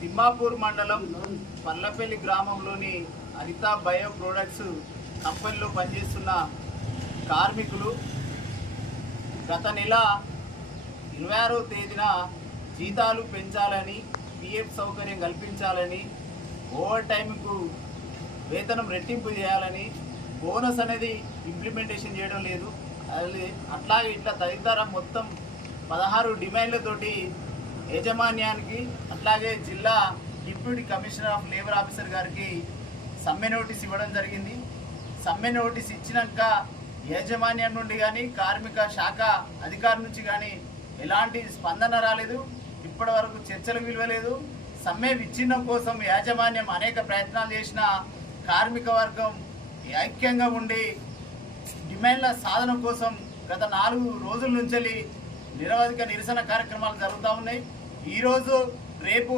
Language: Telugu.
తిమ్మాపూర్ మండలం పల్లపల్లి గ్రామంలోని అనితా బయో ప్రొడక్ట్స్ కంపెనీలో పనిచేస్తున్న కార్మికులు గత నెల 26వ తేదీన జీతాలు పెంచాలని, పిఎఫ్ సౌకర్యం కల్పించాలని, ఓవర్ టైంకు వేతనం రెట్టింపు చేయాలని, బోనస్ అనేది ఇంప్లిమెంటేషన్ చేయడం లేదు, అట్లాగే ఇట్లా తదితర మొత్తం 16 డిమాండ్లతోటి యాజమాన్యానికి అట్లాగే జిల్లా deputy commissioner of labour officer గారికి సమ్మె నోటీస్ ఇవ్వడం జరిగింది. సమ్మె నోటీస్ ఇచ్చినాక యాజమాన్యం నుండి కానీ కార్మిక శాఖ అధికారి నుంచి కానీ ఎలాంటి స్పందన రాలేదు. ఇప్పటి వరకు చర్చలు విలువలేదు. సమ్మె విచ్ఛిన్నం కోసం యాజమాన్యం అనేక ప్రయత్నాలు చేసిన కార్మిక వర్గం ఐక్యంగా ఉండి డిమాండ్ల సాధన కోసం గత 4 రోజుల నుంచి నిరవధిక నిరసన కార్యక్రమాలు జరుగుతూ ఉన్నాయి. ఈరోజు రేపు